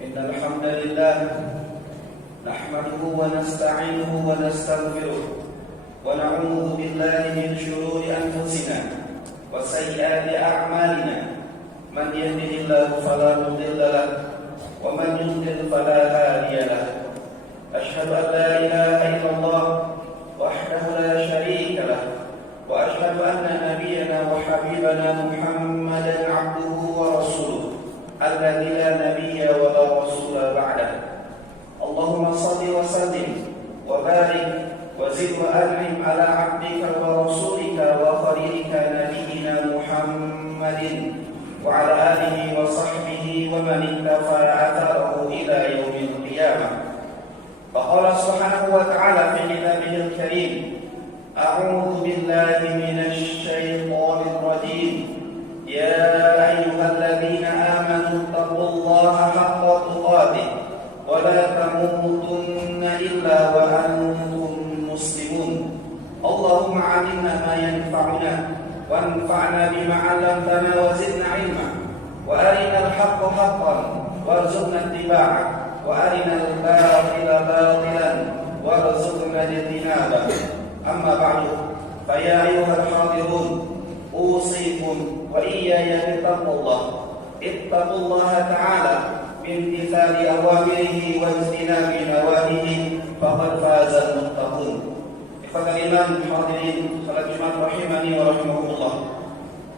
إن الحمد لله نحمده ونستعينه ونستغفره ونعوذ بالله من شرور أنفسنا وسيئات أعمالنا من يهده الله فلا مضل له ومن يضلل فلا هادي له أشهد أن لا إله إلا الله وحده لا شريك له وأشهد أن نبينا وحبيبنا محمدا عبده ورسوله الذي لا نبي ولا رسول بعده. اللهم صل وسلم وبارك وزد وأنعم على عبدك ورسولك وخليلك نبينا محمد وعلى آله وصحبه ومن اكتفى أثره إلى يوم القيامة. فقال سبحانه وتعالى في كتابه الكريم: أعوذ بالله من الشيطان الرجيم. يا أيها الذين آمنوا اتقوا الله حق تقاته ولا تموتن إلا وأنتم مسلمون. اللهم علمنا ما ينفعنا وانفعنا بما علمتنا وزدنا علما وأرنا الحق حقا وارزقنا اتباعه وأرنا الباطل باطلا وارزقنا اجتنابه. أما بعد فيا أيها الحاضرون أوصيكم وإياي بتقوى الله. اتقوا الله تعالى بامتثال أوامره واجتناب نواهيه فقد فاز المتقون. Ikhwatal iman hadirin salat Jumat rahimani wa rahimakumullah.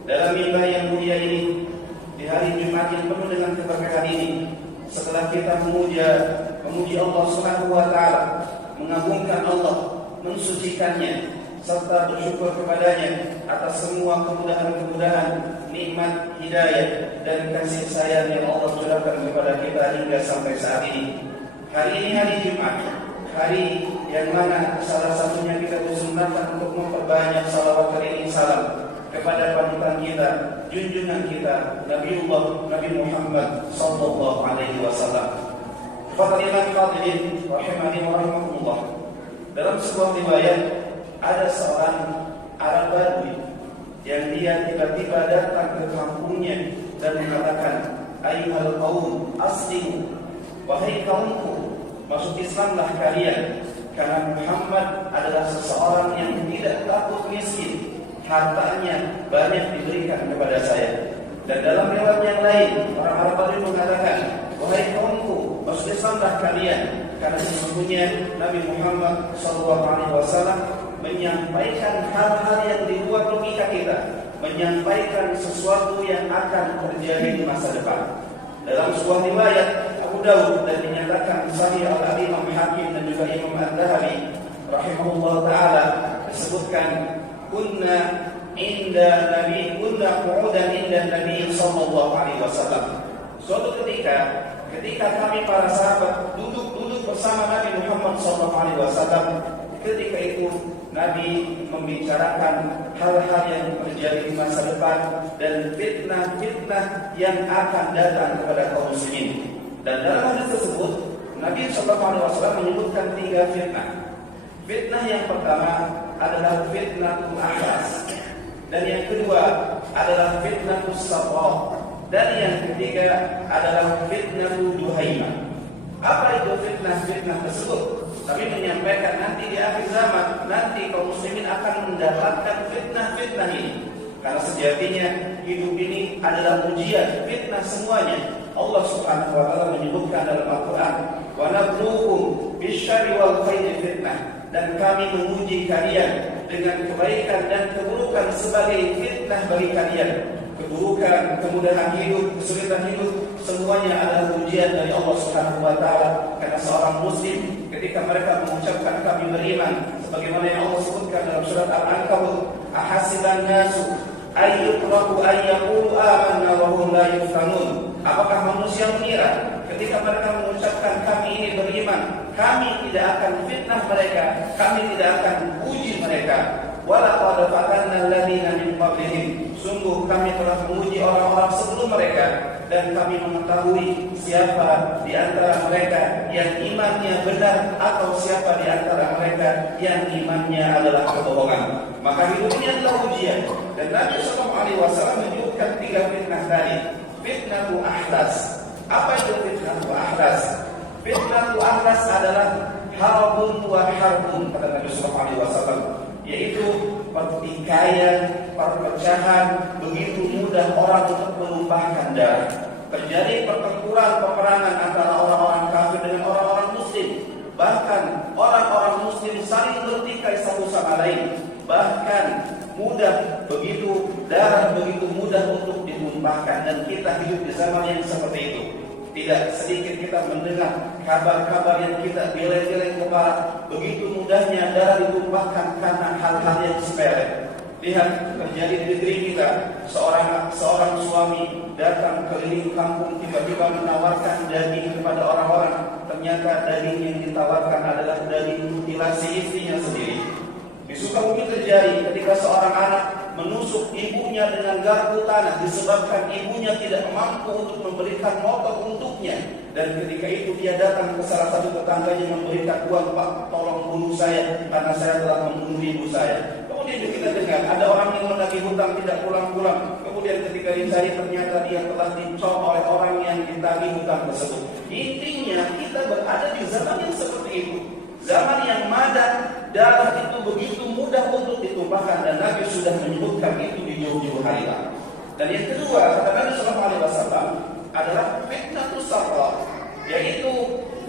Dalam ibadah yang mulia ini, di hari Jumat yang penuh dengan keberkahan ini, setelah kita memuji Allah Subhanahu wa taala, mengagungkan Allah, mensucikannya serta bersyukur kepadanya atas semua kemudahan-kemudahan, nikmat, hidayah dan kasih sayang yang Allah curahkan kepada kita hingga sampai saat ini. Hari ini hari Jumat, hari yang mana salah satunya kita disunahkan untuk memperbanyak salawat kalimat salam kepada panutan kita, junjungan kita, Nabi Muhammad sallallahu alaihi wasallam. Fadilatul hadirin rahimani wa rahimakumullah. Dalam sebuah riwayat ada seorang Arab Badui yang dia tiba-tiba datang ke kampungnya dan mengatakan, "Ayyuhal qaum aslimu, wahai kaumku, masuk Islamlah kalian, karena Muhammad adalah seseorang yang tidak takut miskin, hartanya banyak diberikan kepada saya." Dan dalam riwayat yang lain, orang Arab Badui mengatakan, "Wahai kaumku, masuk Islamlah kalian, karena sesungguhnya Nabi Muhammad SAW menyampaikan hal-hal yang di luar logika kita, menyampaikan sesuatu yang akan terjadi di masa depan." Dalam sebuah riwayat Abu Dawud dan dinyatakan sahih oleh Imam Hakim dan juga Imam Al-Dhahabi rahimahullah taala, disebutkan kunna qu'udan inda Nabi sallallahu alaihi wasallam. Suatu ketika kami para sahabat duduk bersama Nabi Muhammad sallallahu alaihi wasallam, ketika itu Nabi membicarakan hal-hal yang terjadi di masa depan dan fitnah-fitnah yang akan datang kepada kaum muslimin. Dan dalam hadis tersebut Nabi SAW menyebutkan 3 fitnah. Fitnah yang pertama adalah fitnatul ahras, dan yang kedua adalah fitnatul safar, dan yang ketiga adalah fitnatul duhaimah. Apa itu fitnah-fitnah tersebut? Tapi menyampaikan nanti di akhir zaman, nanti kaum muslimin akan mendapatkan fitnah-fitnah ini. Karena sejatinya hidup ini adalah ujian, fitnah semuanya. Allah Subhanahu wa taala menyebutkan dalam Al-Qur'an, "Wa nabluukum bisyarri wal khairi fitnah." Dan kami menguji kalian dengan kebaikan dan keburukan sebagai fitnah bagi kalian. Keburukan, kemudahan hidup, kesulitan hidup, semuanya adalah ujian dari Allah Subhanahu wa taala. Karena seorang muslim ketika mereka mengucapkan kami beriman, sebagaimana yang Allah sebutkan dalam surat Al-Ankabut, "Ahasiban nasu ayyutraku ayyaqulu amanna wa hum la yuftanun." Apakah manusia mengira ketika mereka mengucapkan kami ini beriman, kami tidak akan fitnah mereka, kami tidak akan uji mereka? Walaqad fatanna alladziina min qablihim. Sungguh kami telah menguji orang-orang sebelum mereka, dan kami mengetahui siapa di antara mereka yang imannya benar atau siapa di antara mereka yang imannya adalah kebohongan. Maka hidup ini adalah ujian. Dan Nabi SAW menyebutkan 3 fitnah tadi. Fitnatul ahlas. Apa itu fitnatul ahlas? Fitnatul ahlas adalah harbun wa harbun, kata Nabi sallallahu alaihi wasallam, yaitu pertikaian, perpecahan, begitu mudah orang untuk menumpahkan darah. Terjadi pertempuran, peperangan antara orang-orang kafir dengan orang-orang muslim. Bahkan orang-orang muslim saling bertikai satu sama lain. Bahkan mudah begitu darah begitu mudah untuk ditumpahkan, dan kita hidup di zaman yang seperti itu. Tidak sedikit kita mendengar kabar-kabar yang kita geleng-geleng kepala. Begitu mudahnya darah ditumpahkan karena hal-hal yang sepele. Lihat terjadi di negeri kita, seorang suami datang keliling kampung, tiba-tiba menawarkan daging kepada orang-orang. Ternyata daging yang ditawarkan adalah daging mutilasi istrinya sendiri. Di Sukabumi terjadi ketika seorang anak menusuk ibunya dengan garpu tanah disebabkan ibunya tidak mampu untuk memberikan motor untuknya, dan ketika itu dia datang ke salah satu tetangganya memberikan uang, "Pak, tolong bunuh saya karena saya telah membunuh ibu saya." Kemudian kita dengar ada orang yang menagih hutang tidak pulang-pulang. Kemudian ketika dicari ternyata dia telah dicop oleh orang yang ditagih hutang tersebut. Intinya kita berada di zaman yang seperti itu. Zaman yang mana darah itu begitu mudah untuk ditumpahkan, dan Nabi sudah menyebutkan itu di jauh-jauh hari lalu. Dan yang kedua, kata Nabi sallallahu alaihi wasallam, adalah fitnatus sarra, yaitu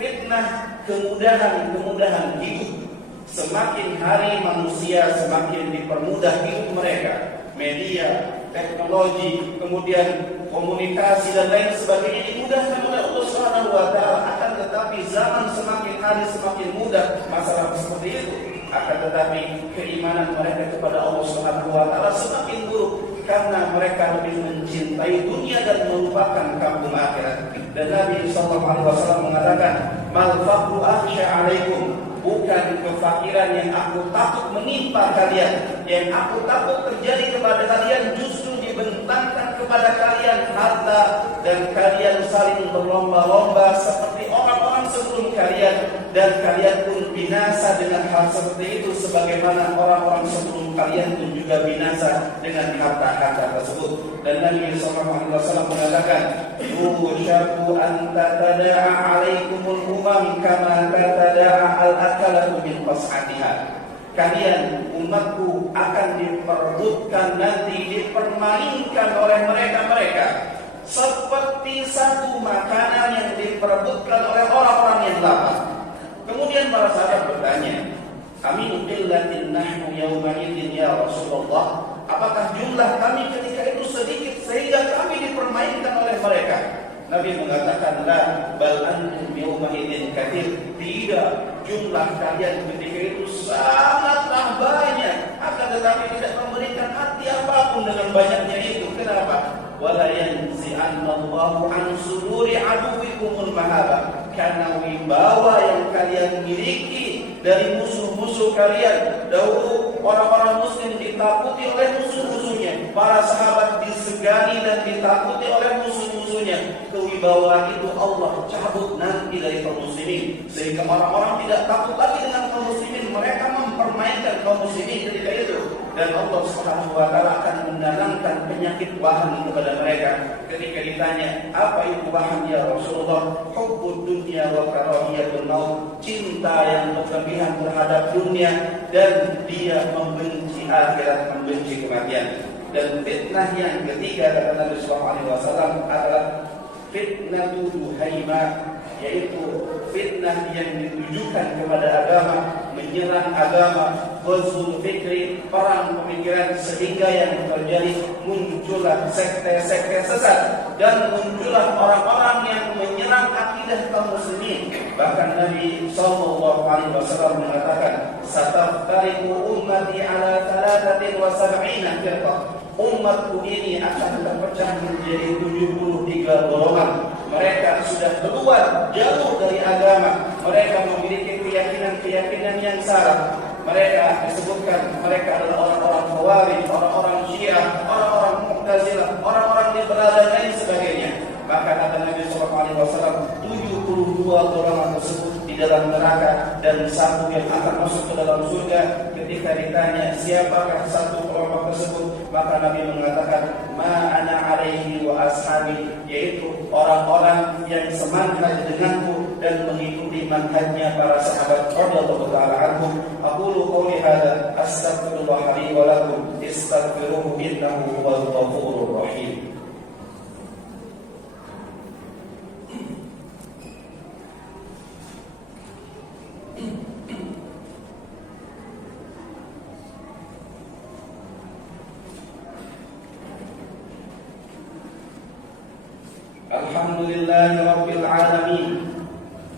fitnah kemudahan hidup. Semakin hari manusia semakin dipermudah hidup mereka. Media, teknologi, kemudian komunikasi dan lain sebagainya dimudahkan oleh Allah Subhanahu wa taala. Akan tetapi zaman semakin hari semakin mudah masalah seperti itu. Akan tetapi keimanan mereka kepada Allah Subhanahu wa taala semakin buruk karena mereka lebih mencintai dunia dan melupakan kampung akhirat. Dan Nabi sallallahu alaihi wasallam mengatakan, "Mal faqru akhsha 'alaikum." Bukan kefakiran yang aku takut menimpa kalian. Yang aku takut terjadi kepada kalian justru dibentangkan kepada kalian harta, dan kalian saling berlomba-lomba seperti orang-orang sebelum kalian, dan kalian pun binasa dengan hal seperti itu sebagaimana orang-orang sebelum kalian pun juga binasa dengan harta-harta tersebut. Dan Nabi sallallahu alaihi wasallam mengatakan, "Rusyaku an tatada'a 'alaikumul umam kama tatada'a al-akalatu min qas'atiha." Kalian umatku akan diperebutkan nanti, dipermainkan oleh mereka seperti satu makanan yang diperebutkan oleh orang-orang yang lapar. Kemudian para sahabat bertanya, "Amin qillatin nahnu yawma idzin ya Rasulullah?" Apakah jumlah kami ketika itu sedikit sehingga kami dipermainkan oleh mereka? Nabi mengatakan, "La bal antum yawma idzin katsir." Tidak, jumlah kalian ketika itu sangatlah banyak, akan tetapi tidak memberikan arti apapun dengan banyaknya itu. Kenapa? Wala yanzi'annallahu an suduri aduwikumul mahaba. Karena wibawa yang kalian miliki dari musuh-musuh kalian. Dahulu orang-orang muslim ditakuti oleh musuh-musuhnya. Para sahabat disegani dan ditakuti oleh musuh-musuhnya. Kewibawaan itu Allah cabut nanti dari kaum muslimin, sehingga orang-orang tidak takut lagi dengan kaum muslimin. Mereka mempermainkan kaum muslimin ketika itu, dan Allah Subhanahu wa taala akan mendatangkan penyakit wahan kepada mereka. Ketika ditanya, "Apa itu wahan ya Rasulullah?" Hubbud dunya wa karahiyatul maut. Cinta yang berlebihan terhadap dunia, dan dia membenci akhirat, membenci kematian. Dan fitnah yang ketiga kata Nabi sallallahu alaihi wasallam adalah fitnatu duhaima, yaitu fitnah yang ditujukan kepada agama, menyerang agama, ghazwul fikri, perang pemikiran, sehingga yang terjadi muncullah sekte-sekte sesat, dan muncullah orang-orang yang menyerang akidah kaum muslimin. Bahkan Nabi sallallahu alaihi wasallam mengatakan, "Sataftariqu ummati ala 73 firqah." Umatku ini akan terpecah menjadi 73 golongan. Mereka sudah keluar jauh dari agama. Mereka memiliki keyakinan-keyakinan yang salah. Mereka disebutkan mereka adalah orang-orang Khawarij, orang-orang Syiah, orang-orang Mu'tazilah, orang-orang liberal dan lain sebagainya. Maka kata Nabi sallallahu alaihi wasallam, 72 golongan tersebut di dalam neraka, dan satu yang akan masuk ke dalam surga. Ketika ditanya siapakah satu kelompok tersebut, maka Nabi mengatakan ma ana alaihi wa ashabi, yaitu orang-orang yang semanhaj denganku dan mengikuti manhajnya para sahabat radhiyallahu taala anhum. Aqulu qouli hadza astaghfirullah li wa lakum istaghfiruhu innahu huwal ghafurur rahim. Alhamdulillahi rabbil alamin,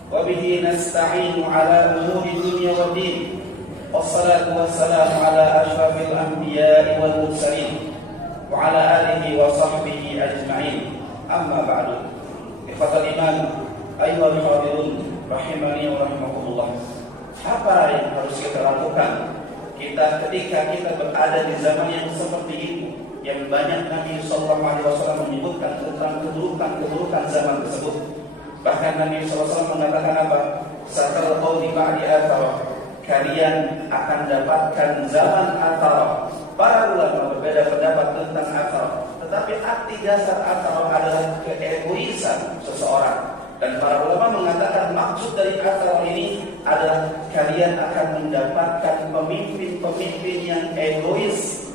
wa bihi nasta'inu ala umuri dunya waddin, wassalatu wassalamu ala ashrafil anbiya'i wal mursalin wa ala alihi wa sahbihi ajma'in. Amma ba'du. Ikhwatal iman, ayyuhal hadirun rahimani wa rahimakumullah. Apa yang harus kita lakukan ketika kita berada di zaman yang seperti itu, yang banyak Nabi sallallahu alaihi wasallam menyebutkan tentang keburukan zaman tersebut. Bahkan Nabi sallallahu alaihi wasallam mengatakan apa? Satal qauli ba'di athara, kalian akan dapatkan zaman athara. Para ulama berbeda pendapat tentang athara, tetapi arti dasar athara adalah keegoisan seseorang. Dan para ulama mengatakan maksud dari athara ini adalah kalian akan mendapatkan pemimpin-pemimpin yang egois,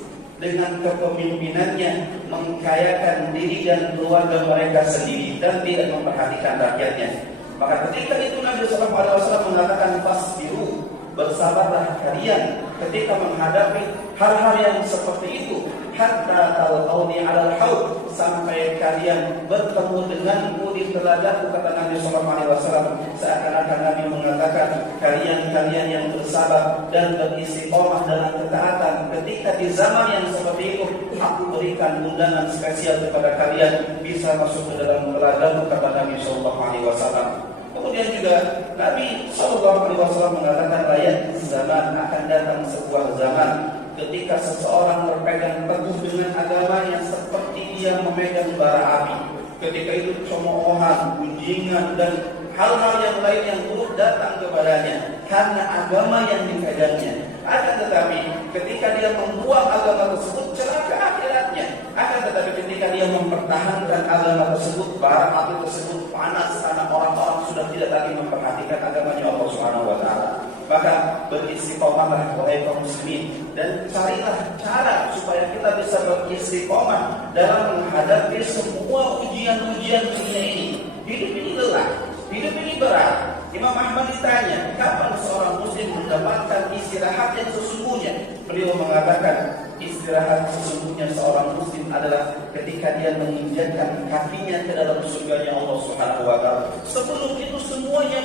dengan kepemimpinannya mengkayakan diri dan keluarga mereka sendiri dan tidak memperhatikan rakyatnya. Maka ketika itu Nabi SAW mengatakan fasbiru, bersabarlah kalian ketika menghadapi hal-hal yang seperti itu, hatta talqauni 'alal haud, sampai kalian bertemu denganku di telagaku, kata Nabi SAW. Seakan-akan Nabi mengatakan kalian yang bersabar dan beristiqomah dalam ketaatan, ketika di zaman yang seperti itu aku berikan undangan spesial kepada kalian bisa masuk ke dalam telagaku, kata Nabi SAW. Kemudian juga Nabi SAW mengatakan layak zaman, akan datang sebuah zaman ketika seseorang berpegang teguh dengan agamanya seperti dia memegang bara api. Ketika itu cemoohan, gunjingan, dan hal-hal yang lain yang buruk datang kepadanya karena agama yang dipegangnya. Akan tetapi ketika dia membuang agama tersebut, celaka akhiratnya. Akan tetapi ketika dia mempertahankan agama tersebut, bara api tersebut panas karena orang-orang sudah tidak lagi memperhatikan agamanya Allah Subhanahu wa taala. Maka beristiqomahlah wahai kaum muslimin, dan carilah cara supaya kita bisa beristiqomah dalam menghadapi semua ujian-ujian dunia ini. Hidup ini lelah, hidup ini berat. Imam Ahmad ditanya, kapan seorang muslim mendapatkan istirahat yang sesungguhnya? Beliau mengatakan, istirahat sesungguhnya seorang muslim adalah ketika dia menginjakkan kakinya ke dalam surganya Allah Subhanahu wa taala. Sebelum itu semuanya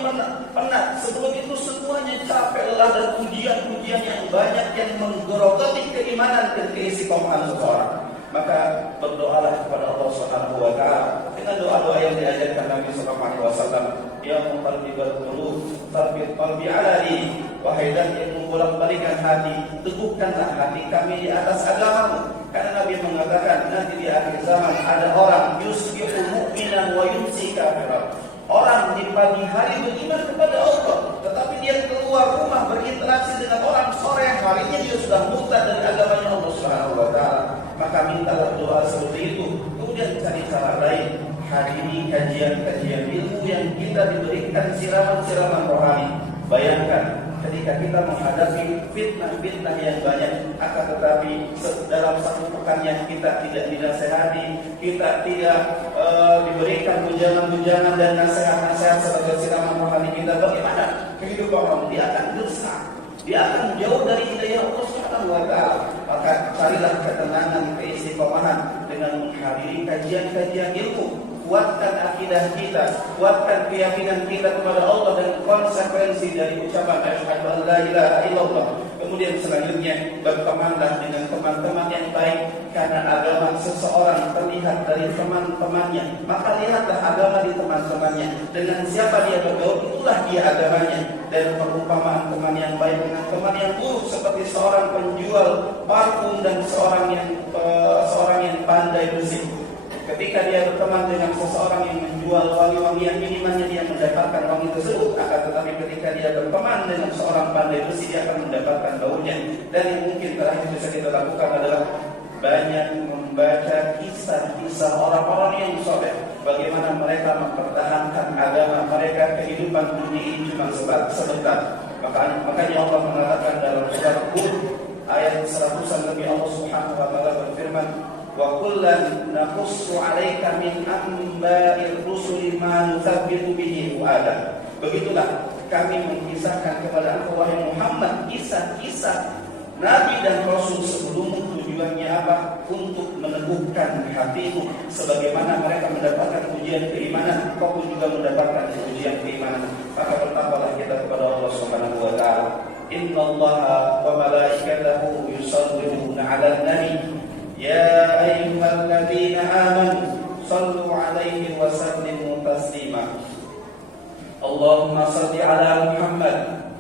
penat, sebelum itu semuanya capek, lelah, dan ujian-ujian yang banyak yang menggerogoti keimanan dan keistiqomahan seseorang. Maka berdoalah kepada Allah Subhanahu wa taala dengan doa-doa yang diajarkan Nabi sallallahu alaihi wasallam. Ya muqallibal qulub, tsabbit qalbi ala dinik. Wahai zat yang membolak-balikkan hati, teguhkanlah hati kami di atas agamamu. Karena Nabi mengatakan nanti di akhir zaman ada orang yusbihu mu'minan wa yumsi kafiran. Orang di pagi hari beriman kepada Allah, tetapi dia keluar rumah berinteraksi dengan orang, sore harinya dia sudah murtad dari agamanya Allah Subhanahu wa taala. Maka mintalah doa seperti itu. Kemudian cari cara lain, hadiri kajian-kajian ilmu yang kita diberikan siraman-siraman rohani. Bayangkan ketika kita menghadapi fitnah-fitnah yang banyak, akan tetapi dalam satu pekan yang kita tidak dinasehati, kita tidak diberikan bujangan-bujangan dan nasihat-nasihat sebagai siraman rohani kita, bagaimana kehidupan orang? Dia akan gersang, dia akan jauh dari hidayah Allah Subhanahu wa taala. Maka carilah ketenangan, keistiqomahan dengan menghadiri kajian-kajian ilmu. Kuatkan akidah kita, kuatkan keyakinan kita kepada Allah dan konsekuensi dari ucapan asyhadu an la ilaha illallah. Kemudian selanjutnya bertemanlah dengan teman-teman yang baik, karena agama seseorang terlihat dari teman-temannya. Maka lihatlah agama di teman-temannya. Dengan siapa dia bergaul, itulah dia agamanya. Dan perumpamaan teman yang baik dengan teman yang buruk seperti seorang penjual parfum dan seorang yang pandai bersih. Ketika dia berteman dengan seseorang yang menjual wangi-wangian, minimalnya dia mendapatkan wangi tersebut. Akan tetapi ketika dia berteman dengan seorang pandai besi, dia akan mendapatkan baunya. Dan yang mungkin terakhir bisa kita lakukan adalah banyak membaca kisah-kisah orang-orang yang soleh, bagaimana mereka mempertahankan agama mereka. Kehidupan dunia ini cuma sebentar. Makanya Allah mengatakan dalam surat Hud ayat 100 lebih, Allah Subhanahu wa taala berfirman, wa kullan naqussu 'alaika min anba'ir rusuli ma nuthabbitu bihi fu'adak. Begitulah kami mengisahkan kepada engkau wahai Muhammad kisah-kisah Nabi dan Rasul sebelummu. Tujuannya apa? Untuk meneguhkan hatimu, sebagaimana mereka mendapatkan ujian keimanan, kau pun juga mendapatkan ujian keimanan. Maka bertakwalah kita kepada Allah Subhanahu wa taala. Innallaha wa malaikatahu yusholluna 'alan nabi ya ayyuhalladzina amanu shallu 'alaihi wa sallimu taslima. Allahumma shalli 'ala Muhammad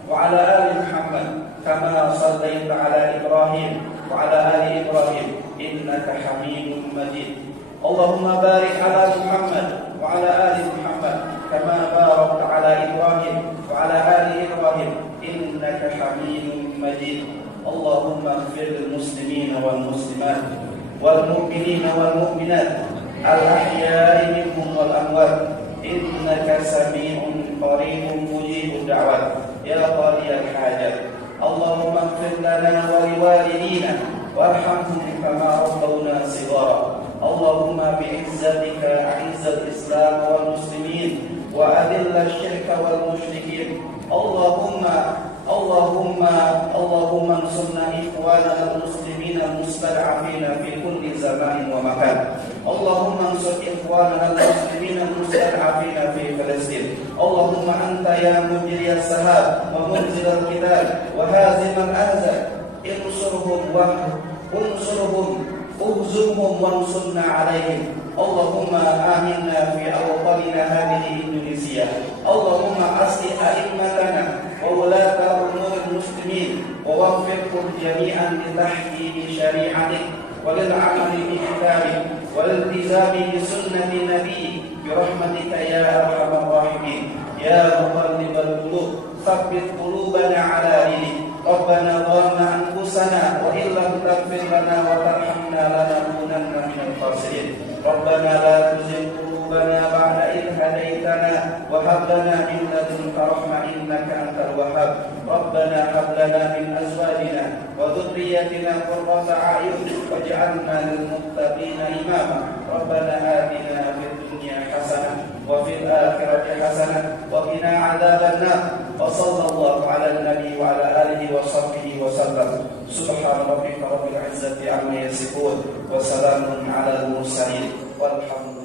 wa 'ala ali Muhammad kama shallaita 'ala Ibrahim wa 'ala ali Ibrahim innaka Hamidum Majid. Allahumma barik 'ala Muhammad wa 'ala ali Muhammad kama barakta 'ala Ibrahim wa 'ala ali Ibrahim innaka Hamidum Majid. Allahumma ighfir lil muslimina wal muslimat wal mu'minina wal mu'minat al ahya'i minhum wal amwat innaka sami'un qaribun mujibud da'wat ya qadiyal hajat. Allahumma ighfir lana wa liwalidina warhamhum kama rabbawna shighara. Allahumma bi'izzatika a'izzal islam wal muslimin wa adilla asyirka wal musyrikin. Allahumma ansurna ikhwana al-muslimin al-mustad'afina fi kulli zamanin wa makan. Allahumma ansur ikhwana al-muslimin al-mustad'afina fi Palestin. Allahumma anta ya mujri as-sahab wa munzil al-kitab wa hazim al-ahzab insurhum uhzumhum wansurna alaihim. Allahumma aminna fi awqalina hadhihi Indonesia. Allahumma aslih a'immatana wa ulata umuril muslimin wa waffiqhum jami'an li tahkimi syari'atik wa lil 'amali bi kitabik wa lil iltizami bi sunnati nabiyyik bi rahmatika ya arhamar rahimin. Ya muqallibal qulub tsabbit qulubana 'ala dinik. Rabbana zalamna anfusana wa illam taghfir lana wa tarhamna lanakunanna minal khasirin. Rabbana la tuzigh qulubana ba'da idh hadaytana wa hab lana min ladunka rahmah innaka antal wahhab. Rabbana hab lana min azwajina wa dhurriyyatina qurrata a'yun waj'alna lil muttaqina imama. Rabbana atina fid dunya hasanah wa fil akhirati hasanah wa qina 'adzaban nar. Wa sallallahu 'ala nabi wa 'ala alihi wa sahbihi wa sallam. Subhana rabbika rabbil 'izzati 'amma yasifun wa salamun 'alal mursalin walhamdulillah.